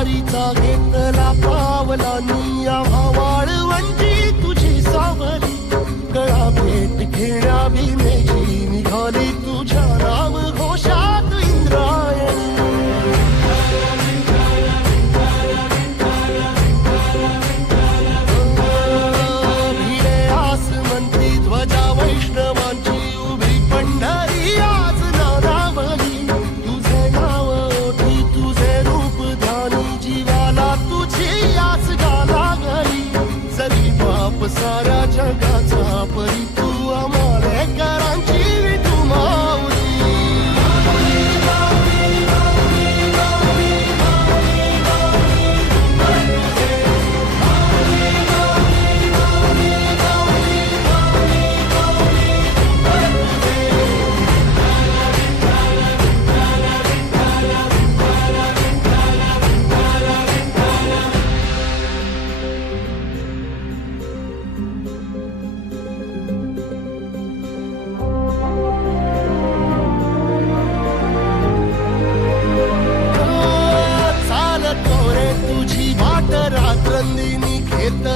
वारीचा घेतला पावलांनी आम्हा वाळवंटी तुझी सावली कळा भेट घेण्या भीमेची निघाली तुझ्या नाम घोषात इंद्रायणी भिडे आसमंती ध्वजा वैष्णवांची उभी पंढरी आज नानावली तुझे नाव ओठी तुझे रूप ध्यानी जीवाला तुझी आस गाला गली जरी बाप साऱ्या जगाचा परी तू आम्हाला करांची विठू माऊली रात्रंदिनी घेत